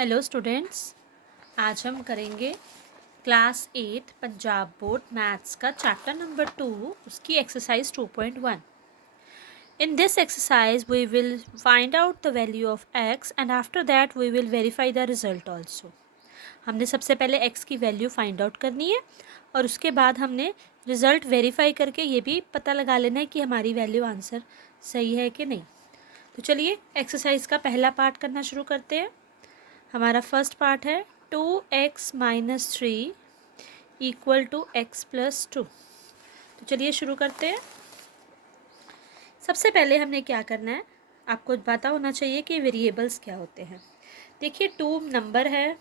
Hello students, आज हम करेंगे क्लास 8 पंजाब बोर्ड मैथ्स का चैप्टर नंबर 2, उसकी exercise 2.1। In this exercise we will find out the value of x and after that we will verify the result also. हमने सबसे पहले x की value find out करनी है और उसके बाद हमने रिज़ल्ट वेरीफाई करके ये भी पता लगा लेना है कि हमारी वैल्यू आंसर सही है कि नहीं। तो चलिए एक्सरसाइज का पहला पार्ट करना शुरू करते हैं। हमारा फर्स्ट पार्ट है 2x - 3 इक्वल टू x + 2। तो चलिए शुरू करते हैं। सबसे पहले हमने क्या करना है, आपको पता होना चाहिए कि वेरिएबल्स क्या होते हैं। देखिए 2 नंबर है,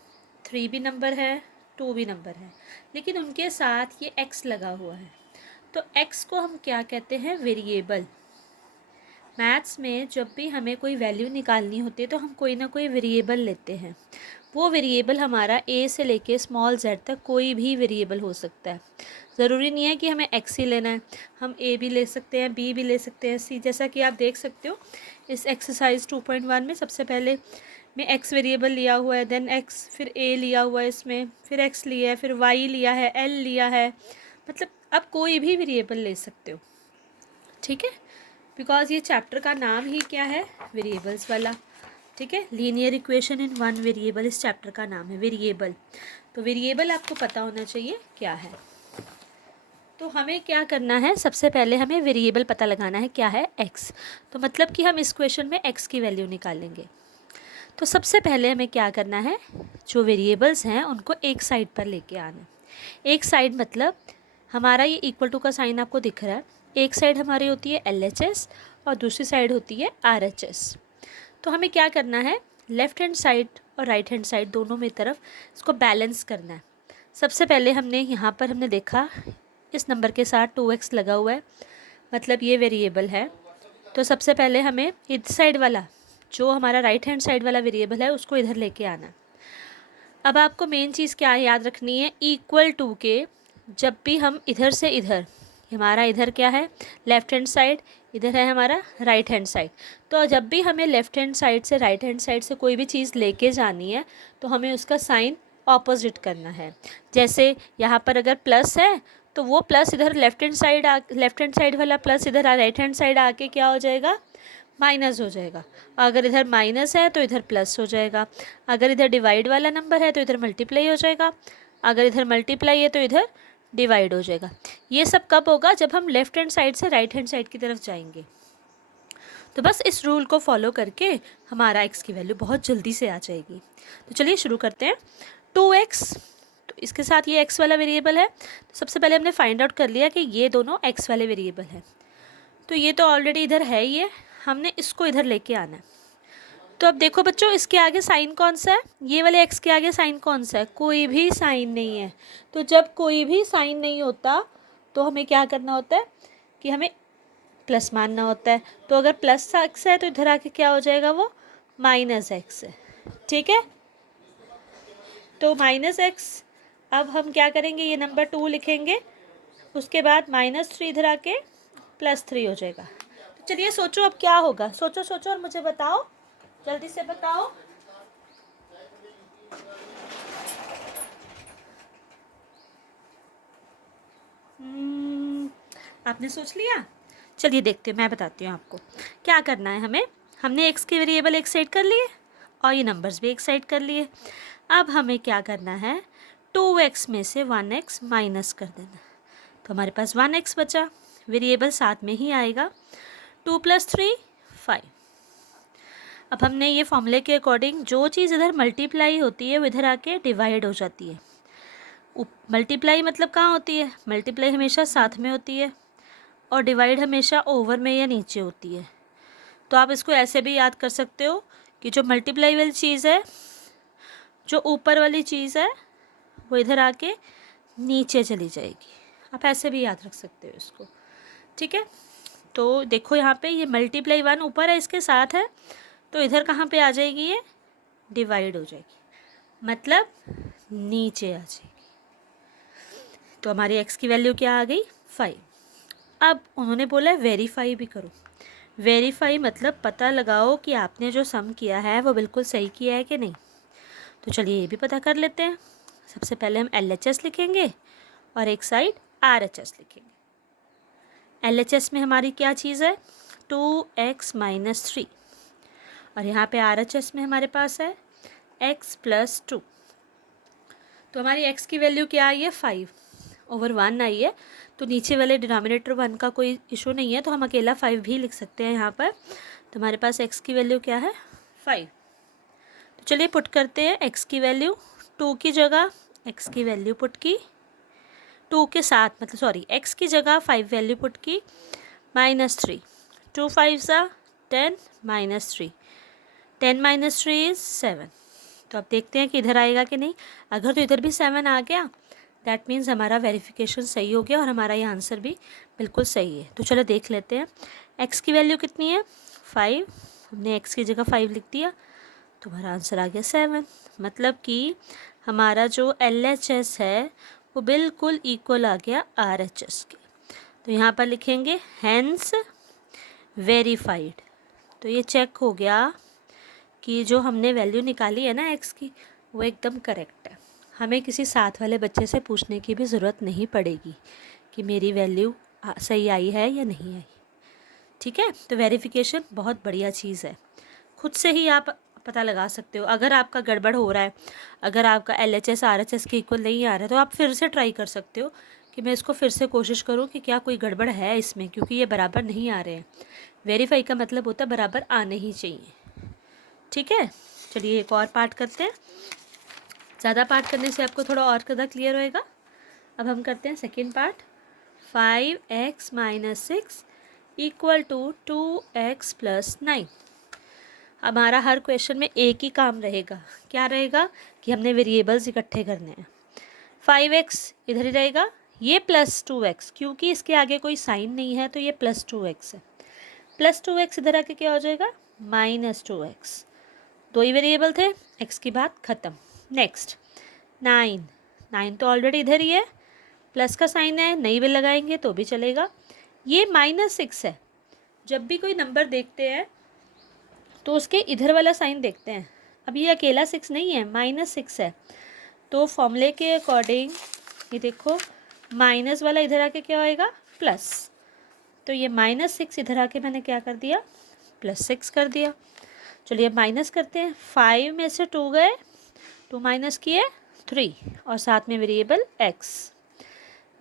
3 भी नंबर है, 2 भी नंबर है, लेकिन उनके साथ ये x लगा हुआ है। तो x को हम क्या कहते हैं, वेरिएबल। मैथ्स में जब भी हमें कोई वैल्यू निकालनी होती है तो हम कोई ना कोई वेरिएबल लेते हैं। वो वेरिएबल हमारा a से लेके स्मॉल z तक कोई भी वेरिएबल हो सकता है। ज़रूरी नहीं है कि हमें x ही लेना है, हम a भी ले सकते हैं, b भी ले सकते हैं, c। जैसा कि आप देख सकते हो इस एक्सरसाइज 2.1 में सबसे पहले में x वेरिएबल लिया हुआ है, देन x, फिर a लिया हुआ है, इसमें फिर x लिया है, फिर y लिया है, l लिया है। मतलब आप कोई भी वेरिएबल ले सकते हो, ठीक है, बिकॉज ये चैप्टर का नाम ही क्या है, वेरिएबल्स वाला। ठीक है, linear equation in one variable इस चैप्टर का नाम है, वेरिएबल। तो वेरिएबल आपको पता होना चाहिए क्या है। तो हमें क्या करना है, सबसे पहले हमें वेरिएबल पता लगाना है, क्या है, x। तो मतलब कि हम इस क्वेश्चन में x की वैल्यू निकालेंगे। तो सबसे पहले हमें क्या करना है, जो वेरिएबल्स हैं उनको एक साइड पर लेके आना। एक साइड मतलब हमारा ये इक्वल टू का साइन आपको दिख रहा है। एक साइड हमारी होती है LHS और दूसरी साइड होती है RHS। तो हमें क्या करना है, लेफ़्ट हैंड साइड और राइट हैंड साइड दोनों में तरफ इसको बैलेंस करना है। सबसे पहले हमने यहाँ पर हमने देखा इस नंबर के साथ 2x लगा हुआ है, मतलब ये वेरिएबल है। तो सबसे पहले हमें इस साइड वाला, जो हमारा राइट हैंड साइड वाला वेरिएबल है, उसको इधर लेके आना। अब आपको मेन चीज़ क्या याद रखनी है, इक्वल टू के जब भी हम इधर से इधर, हमारा इधर क्या है, लेफ़्ट हैंड साइड, इधर है हमारा राइट हैंड साइड। तो जब भी हमें लेफ़्ट हैंड साइड से राइट हैंड साइड से कोई भी चीज़ लेके जानी है तो हमें उसका साइन ऑपोजिट करना है। जैसे यहाँ पर अगर प्लस है तो वो प्लस इधर लेफ़्ट हैंड साइड वाला प्लस इधर राइट हैंड साइड आके क्या हो जाएगा, माइनस हो जाएगा। अगर इधर माइनस है तो इधर प्लस हो जाएगा। अगर इधर डिवाइड वाला नंबर है तो इधर मल्टीप्लाई हो जाएगा। अगर इधर मल्टीप्लाई है तो इधर डिवाइड हो जाएगा। ये सब कब होगा, जब हम लेफ़्ट हैंड साइड से राइट हैंड साइड की तरफ जाएंगे। तो बस इस रूल को फॉलो करके हमारा x की वैल्यू बहुत जल्दी से आ जाएगी। तो चलिए शुरू करते हैं। 2x, तो इसके साथ ये x वाला वेरिएबल है। तो सबसे पहले हमने फाइंड आउट कर लिया कि ये दोनों x वाले वेरिएबल हैं। तो ये तो ऑलरेडी इधर है ही है, हमने इसको इधर लेके आना है। तो अब देखो बच्चों, इसके आगे साइन कौन सा है, ये वाले x के आगे साइन कौन सा है, कोई भी साइन नहीं है। तो जब कोई भी साइन नहीं होता तो हमें क्या करना होता है कि हमें प्लस मानना होता है। तो अगर प्लस x है तो इधर आके क्या हो जाएगा, वो -x है। ठीक है, तो -x। अब हम क्या करेंगे, ये नंबर 2 लिखेंगे, उसके बाद -3 इधर आके +3 हो जाएगा। तो चलिए सोचो अब क्या होगा, सोचो सोचो और मुझे बताओ, जल्दी से बताओ। आपने सोच लिया, चलिए देखते हैं, मैं बताती हूँ आपको क्या करना है। हमने x के वेरिएबल एक साइड कर लिए और ये नंबर्स भी एक साइड कर लिए। अब हमें क्या करना है, 2x में से 1x माइनस कर देना। तो हमारे पास 1x बचा, वेरिएबल साथ में ही आएगा। 2 + 3 5। अब हमने ये फॉर्मूले के अकॉर्डिंग जो चीज़ इधर मल्टीप्लाई होती है वो इधर आके डिवाइड हो जाती है। मल्टीप्लाई मतलब कहाँ होती है, मल्टीप्लाई हमेशा साथ में होती है और डिवाइड हमेशा ओवर में या नीचे होती है। तो आप इसको ऐसे भी याद कर सकते हो कि जो मल्टीप्लाई वाली चीज़ है, जो ऊपर वाली चीज़ है, वो इधर आके नीचे चली जाएगी। आप ऐसे भी याद रख सकते हो इसको। ठीक है, तो देखो यहाँ पे ये मल्टीप्लाई 1 ऊपर है, इसके साथ है, तो इधर कहाँ पे आ जाएगी, ये डिवाइड हो जाएगी, मतलब नीचे आ जाएगी। तो हमारी x की वैल्यू क्या आ गई, 5। अब उन्होंने बोला है वेरीफाई भी करो। वेरीफाई मतलब पता लगाओ कि आपने जो सम किया है वो बिल्कुल सही किया है कि नहीं। तो चलिए ये भी पता कर लेते हैं। सबसे पहले हम LHS लिखेंगे और एक साइड RHS लिखेंगे। LHS में हमारी क्या चीज़ है, 2x - 3, और यहाँ पे RHS में हमारे पास है x + 2। तो हमारी x की वैल्यू क्या आई है, 5/1 आई है। तो नीचे वाले डिनोमिनेटर 1 का कोई इशू नहीं है, तो हम अकेला 5 भी लिख सकते हैं यहाँ पर। तो हमारे पास x की वैल्यू क्या है, 5। तो चलिए पुट करते हैं x की वैल्यू। 2 की जगह x की वैल्यू पुट की, 2 के साथ मतलब सॉरी x की जगह 5 वैल्यू पुट की, -3, 2 5 10 -3, 10 - 3 is 7। तो अब देखते हैं कि इधर आएगा कि नहीं। अगर तो इधर भी 7 आ गया, दैट मीन्स हमारा वेरिफिकेशन सही हो गया और हमारा ये आंसर भी बिल्कुल सही है। तो चलो देख लेते हैं। x की वैल्यू कितनी है, 5, हमने x की जगह 5 लिख दिया, तो हमारा आंसर आ गया 7। मतलब कि हमारा जो LHS है वो बिल्कुल इक्वल आ गया RHS के। तो यहाँ पर लिखेंगे हैंस वेरीफाइड। तो ये चेक हो गया कि जो हमने वैल्यू निकाली है ना x की, वो एकदम करेक्ट है। हमें किसी साथ वाले बच्चे से पूछने की भी ज़रूरत नहीं पड़ेगी कि मेरी वैल्यू सही आई है या नहीं आई। ठीक है, तो वेरिफिकेशन बहुत बढ़िया चीज़ है। खुद से ही आप पता लगा सकते हो। अगर आपका गड़बड़ हो रहा है, अगर आपका LHS RHS के इक्वल नहीं आ रहा है, तो आप फिर से ट्राई कर सकते हो कि मैं इसको फिर से कोशिश करूँ कि क्या कोई गड़बड़ है इसमें, क्योंकि ये बराबर नहीं आ रहे हैं। वेरीफाई का मतलब होता है बराबर आने ही चाहिए। ठीक है, चलिए एक और पार्ट करते हैं। ज़्यादा पार्ट करने से आपको थोड़ा और ज़्यादा क्लियर होएगा। अब हम करते हैं सेकेंड पार्ट। 5x - 6 = 2x + 9। हमारा हर क्वेश्चन में एक ही काम रहेगा। क्या रहेगा कि हमने वेरिएबल्स इकट्ठे करने हैं। 5x इधर ही रहेगा, ये +2x, क्योंकि इसके आगे कोई साइन नहीं है तो ये +2x है। +2x इधर आके क्या हो जाएगा, -2x। दो ही वेरिएबल थे, x की बात ख़त्म। नेक्स्ट 9 तो ऑलरेडी इधर ही है, प्लस का साइन है, नहीं भी लगाएंगे तो भी चलेगा। ये -6 है। जब भी कोई नंबर देखते हैं तो उसके इधर वाला साइन देखते हैं। अब ये अकेला 6 नहीं है, -6 है, तो फॉर्मूले के अकॉर्डिंग ये देखो माइनस वाला इधर आके क्या होएगा, प्लस। तो ये -6 इधर आके मैंने क्या कर दिया, +6 कर दिया। चलिए अब माइनस करते हैं। 5 में से 2 गए, 2 माइनस किए 3, और साथ में वेरिएबल x।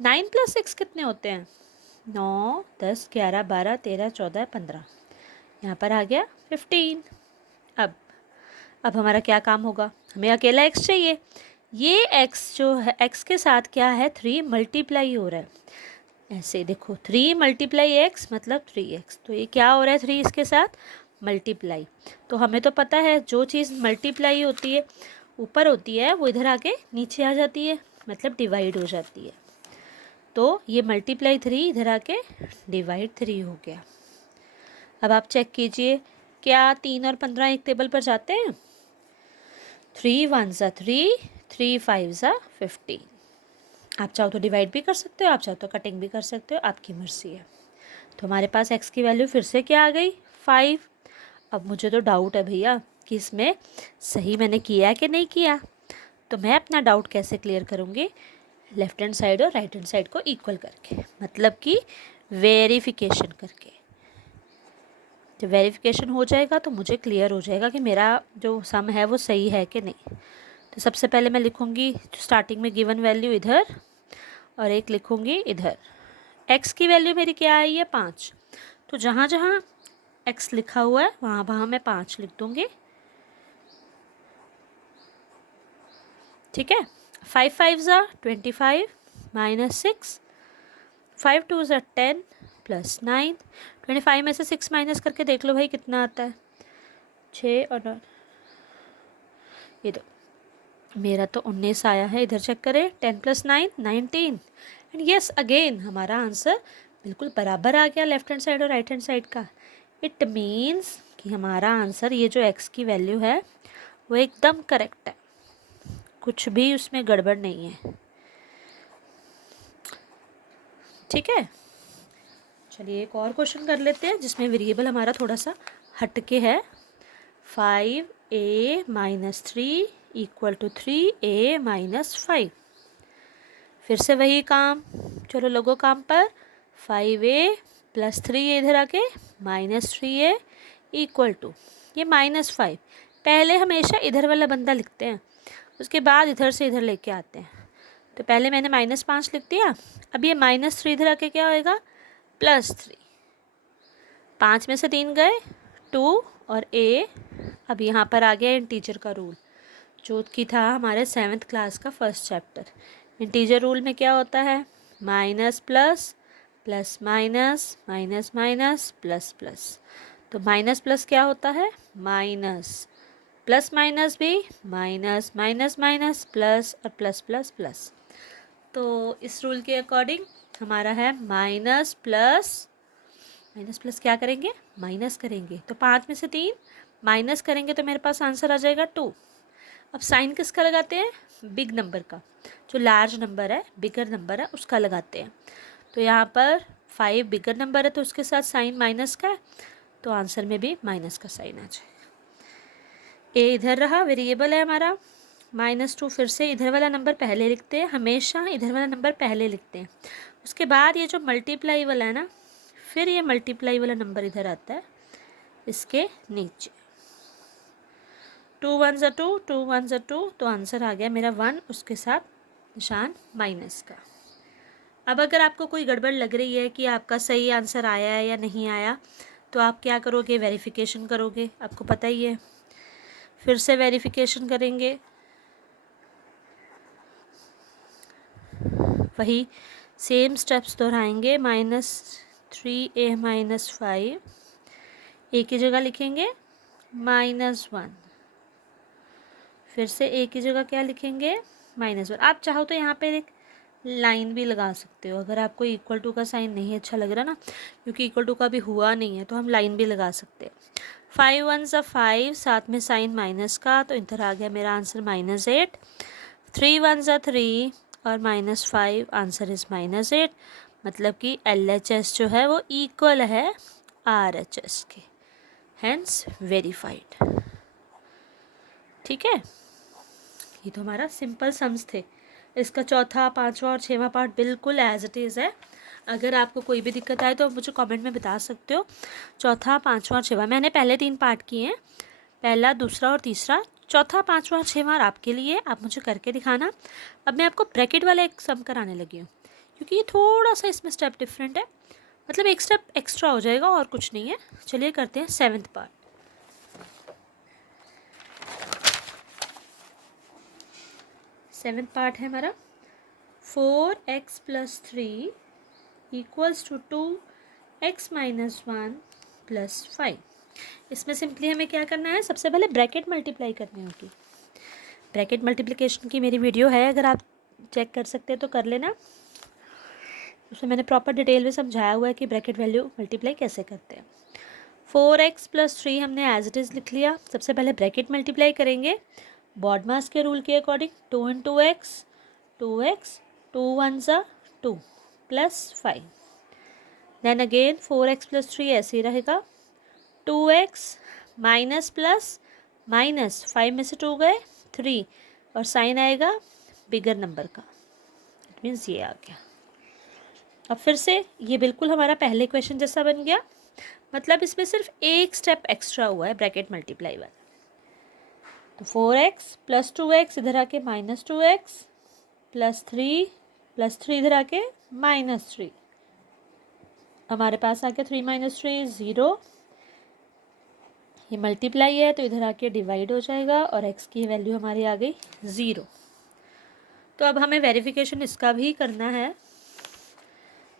9 + 6 कितने होते हैं, 9 10 11 12 13 14 15। यहाँ पर आ गया 15। अब हमारा क्या काम होगा, हमें अकेला x चाहिए। ये x जो है, x के साथ क्या है, 3 मल्टीप्लाई हो रहा है। ऐसे देखो 3 × x मतलब 3x, तो ये क्या हो रहा है, 3 इसके साथ मल्टीप्लाई। तो हमें तो पता है जो चीज़ मल्टीप्लाई होती है ऊपर होती है वो इधर आके नीचे आ जाती है, मतलब डिवाइड हो जाती है। तो ये ×3 इधर आके डिवाइड 3 हो गया। अब आप चेक कीजिए, क्या 3 और 15 एक टेबल पर जाते हैं। 3 1 3, 3 5 15। आप चाहो तो डिवाइड भी कर सकते हो, आप चाहो तो कटिंग भी कर सकते हो, आपकी मर्जी है। तो हमारे पास x की वैल्यू फिर से क्या आ गई, 5। अब मुझे तो डाउट है भैया कि इसमें सही मैंने किया है कि नहीं किया। तो मैं अपना डाउट कैसे क्लियर करूँगी, लेफ़्ट हैंड साइड और राइट हैंड साइड को इक्वल करके, मतलब कि वेरिफिकेशन करके। जब वेरिफिकेशन हो जाएगा तो मुझे क्लियर हो जाएगा कि मेरा जो सम है वो सही है कि नहीं। तो सबसे पहले मैं लिखूँगी स्टार्टिंग में गिवन वैल्यू इधर, और एक लिखूँगी इधर। x की वैल्यू मेरी क्या आई है, 5। तो जहाँ जहाँ x लिखा हुआ है वहाँ वहाँ मैं 5 लिख दूँगी। ठीक है, 5 5 25 -6, 5 2 10 + 9। 25 में से 6 माइनस करके देख लो भाई कितना आता है, 6 और 9। ये तो मेरा तो 19 आया है, इधर चेक करें। 10 + 9 19। एंड यस अगेन हमारा आंसर बिल्कुल बराबर आ गया लेफ्ट हैंड साइड और राइट हैंड साइड का। इट मीन्स कि हमारा आंसर ये जो x की वैल्यू है वो एकदम करेक्ट है, कुछ भी उसमें गड़बड़ नहीं है। ठीक है, चलिए एक और क्वेश्चन कर लेते हैं जिसमें वेरिएबल हमारा थोड़ा सा हटके है। 5a - 3 equal to 3a minus 5। फिर से वही काम, चलो लगो काम पर। 5a प्लस 3a इधर आके माइनस 3a इक्वल टू ये माइनस 5। पहले हमेशा इधर वाला बंदा लिखते हैं, उसके बाद इधर से इधर लेके आते हैं। तो पहले मैंने -5 लिख दिया, अब ये -3 इधर आके क्या होएगा, +3। 5 में से 3 गए 2 और a। अब यहाँ पर आ गया इंटीजर का रूल, जो कि था हमारे 7th क्लास का फर्स्ट चैप्टर। इंटीजर रूल में क्या होता है, minus plus plus minus minus minus plus plus. तो माइनस प्लस क्या होता है, माइनस, प्लस माइनस भी माइनस, माइनस माइनस प्लस और प्लस प्लस प्लस। तो इस रूल के अकॉर्डिंग हमारा है माइनस प्लस क्या करेंगे, माइनस करेंगे। तो 5 में से 3 माइनस करेंगे तो मेरे पास आंसर आ जाएगा 2। अब साइन किसका लगाते हैं, बिग नंबर का, जो लार्ज नंबर है, बिगर नंबर है, उसका लगाते हैं। तो यहाँ पर 5 बिगर नंबर है तो उसके साथ साइन माइनस का है, तो आंसर में भी माइनस का साइन आ जाएगा। ए इधर रहा, वेरिएबल है हमारा। -2 फिर से इधर वाला नंबर पहले लिखते हैं, हमेशा इधर वाला नंबर पहले लिखते हैं। उसके बाद ये जो मल्टीप्लाई वाला है ना, फिर ये मल्टीप्लाई वाला नंबर इधर आता है इसके नीचे। 2 1 2, 2 1 2, तो आंसर आ गया मेरा 1, उसके साथ निशान माइनस का। अब अगर आपको कोई गड़बड़ लग रही है कि आपका सही आंसर आया है या नहीं आया, तो आप क्या करोगे, वेरिफिकेशन करोगे, आपको पता ही है। फिर से वेरिफिकेशन करेंगे, वही सेम स्टेप्स दोहराएंगे। -3a माइनस 5, ए की जगह लिखेंगे -1, फिर से ए की जगह क्या लिखेंगे, -1। आप चाहो तो यहाँ पे एक लाइन भी लगा सकते हो, अगर आपको इक्वल टू का साइन नहीं अच्छा लग रहा ना, क्योंकि इक्वल टू का भी हुआ नहीं है, तो हम लाइन भी लगा सकते हैं। 5 1 5, साथ में साइन माइनस का, तो इधर आ गया मेरा आंसर -8। 3 1 3 और -5, आंसर इज -8। मतलब कि LHS जो है वो इक्वल है RHS के, हैंस वेरीफाइड। ठीक है, ये तो हमारा सिंपल सम्स थे। इसका चौथा, पांचवा और 6वां पार्ट बिल्कुल एज इट इज़ है। अगर आपको कोई भी दिक्कत आए तो आप मुझे कमेंट में बता सकते हो। चौथा, पांचवा और 6वां मैंने पहले 3 पार्ट किए हैं, पहला, दूसरा और तीसरा। चौथा, पांचवा और 6वां आपके लिए, आप मुझे करके दिखाना। अब मैं आपको ब्रैकेट वाला एक सम कराने लगी हूँ, क्योंकि ये थोड़ा सा इसमें स्टेप डिफरेंट है, मतलब एक स्टेप एक्स्ट्रा हो जाएगा और कुछ नहीं है। चलिए करते हैं 7th पार्ट। 7th पार्ट है हमारा 4x + 3 = 2x - 1 + 5। इसमें सिंपली हमें क्या करना है, सबसे पहले ब्रैकेट मल्टीप्लाई करनी होगी। ब्रैकेट मल्टीप्लिकेशन की मेरी वीडियो है, अगर आप चेक कर सकते हैं तो कर लेना। उसमें मैंने प्रॉपर डिटेल में समझाया हुआ है कि ब्रैकेट वैल्यू मल्टीप्लाई कैसे करते हैं। 4x + 3 हमने एज इट इज़ लिख लिया। सबसे पहले ब्रैकेट मल्टीप्लाई करेंगे बॉडमास के रूल के according. 2 × x 2x, 2 1 2 + 5। Then again 4x + 3 ऐसे ही रहेगा। 2x माइनस प्लस माइनस, 5 में से 2 गए 3, और साइन आएगा बिगर नंबर का, इट मीन्स ये आ गया। अब फिर से ये बिल्कुल हमारा पहले क्वेश्चन जैसा बन गया, मतलब इसमें सिर्फ एक स्टेप एक्स्ट्रा हुआ है ब्रैकेट मल्टीप्लाई वाला। तो 4x + 2x इधर आके -2x + 3 इधर आके -3, हमारे पास आके 3 - 3 0। ये मल्टीप्लाई है तो इधर आके डिवाइड हो जाएगा, और x की वैल्यू हमारी आ गई 0। तो अब हमें वेरिफिकेशन इसका भी करना है,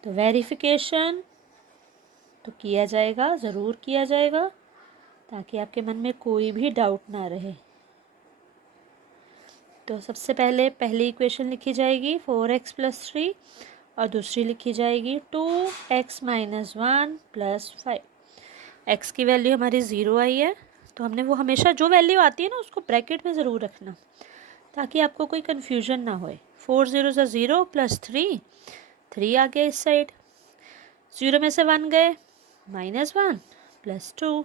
तो वेरिफिकेशन तो किया जाएगा, ज़रूर किया जाएगा, ताकि आपके मन में कोई भी डाउट ना रहे। तो सबसे पहले पहली इक्वेशन लिखी जाएगी 4x + 3, और दूसरी लिखी जाएगी 2x - 1 + 5। x की वैल्यू हमारी 0 आई है, तो हमने वो हमेशा जो वैल्यू आती है ना उसको ब्रैकेट में ज़रूर रखना, ताकि आपको कोई कन्फ्यूजन ना होए। 4 0 0 + 3, 3 आ गया इस साइड, 0 में से 1 गए -1 + 2,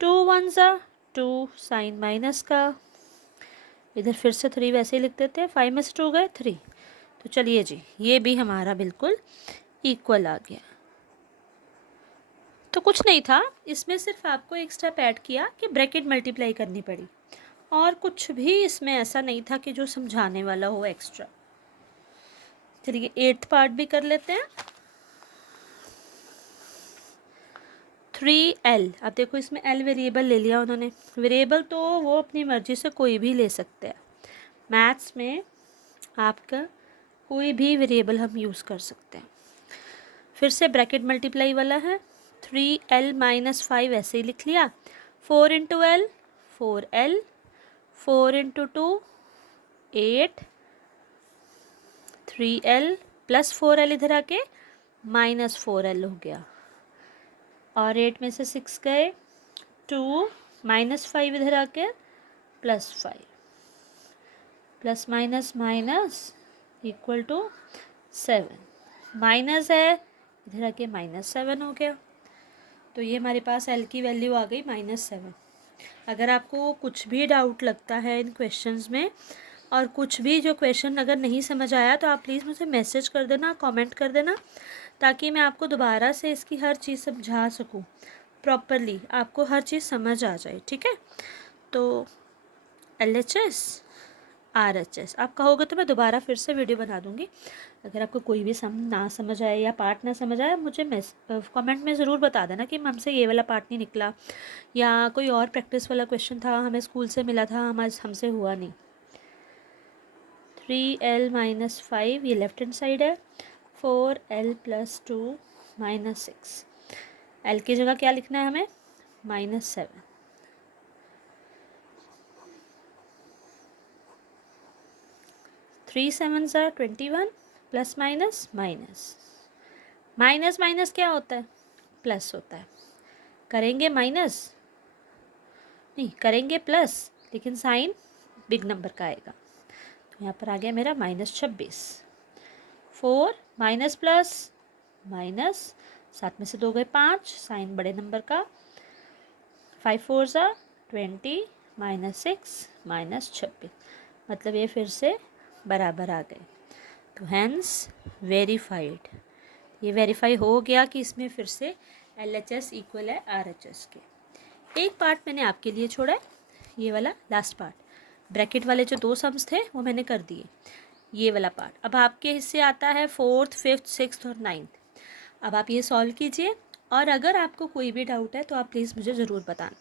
2 1 2, साइन माइनस का, इधर फिर से 3 वैसे ही लिख देते हैं, 5 में से 2 गए 3। तो चलिए जी, ये भी हमारा बिल्कुल इक्वल आ गया। तो कुछ नहीं था इसमें, सिर्फ आपको एक स्टेप ऐड किया कि ब्रैकेट मल्टीप्लाई करनी पड़ी, और कुछ भी इसमें ऐसा नहीं था कि जो समझाने वाला हो एक्स्ट्रा। चलिए 8th पार्ट भी कर लेते हैं। 3l। अब देखो इसमें l वेरिएबल ले लिया उन्होंने। वेरिएबल तो वो अपनी मर्जी से कोई भी ले सकते हैं, मैथ्स में आपका कोई भी वेरिएबल हम यूज़ कर सकते हैं। फिर से ब्रैकेट मल्टीप्लाई वाला है, 3l माइनस 5 ऐसे ही लिख लिया। 4 into l 4l, 4 into 2 8, 3l plus 4l इधर आके माइनस 4l हो गया, और 8 में से 6 गए 2, माइनस 5 इधर आके plus 5, plus minus minus equal to 7, minus है इधर आके -7 हो गया। तो ये हमारे पास l की वैल्यू आ गई -7। अगर आपको कुछ भी डाउट लगता है इन क्वेश्चंस में, और कुछ भी जो क्वेश्चन अगर नहीं समझ आया, तो आप प्लीज़ मुझे मैसेज कर देना, कमेंट कर देना, ताकि मैं आपको दोबारा से इसकी हर चीज़ समझा सकूं प्रॉपरली, आपको हर चीज़ समझ आ जाए। ठीक है, तो LHS RHS आप कहोगे तो मैं दोबारा फिर से वीडियो बना दूँगी। अगर आपको कोई भी ना समझ आए या पार्ट ना समझ आए, मुझे कमेंट में ज़रूर बता देना कि मैम से ये वाला पार्ट नहीं निकला, या कोई और प्रैक्टिस वाला क्वेश्चन था हमें स्कूल से मिला था, हमसे हुआ नहीं। 3l माइनस 5 ये लेफ्ट हैंड साइड है, 4l प्लस 2 माइनस 6। l की जगह क्या लिखना है हमें? -7। 3 7s are 21, plus minus minus, minus minus क्या होता है? प्लस होता है। करेंगे माइनस नहीं, करेंगे प्लस, लेकिन साइन बिग नंबर का आएगा। तो यहाँ पर आ गया मेरा -26। 4 माइनस प्लस माइनस, 7 में से 2 गए 5, साइन बड़े नंबर का। 5 4s are 20, -6 -26, मतलब ये फिर से बराबर आ गए। तो हैंस वेरीफाइड, ये वेरीफाई हो गया कि इसमें फिर से LHS इक्वल है RHS के। एक पार्ट मैंने आपके लिए छोड़ा है, ये वाला लास्ट पार्ट, ब्रैकेट वाले जो 2 सम्स थे वो मैंने कर दिए। ये वाला पार्ट अब आपके हिस्से आता है 4th 5th 6th और 9th। अब आप ये सॉल्व कीजिए, और अगर आपको कोई भी डाउट है तो आप प्लीज़ मुझे ज़रूर बताना।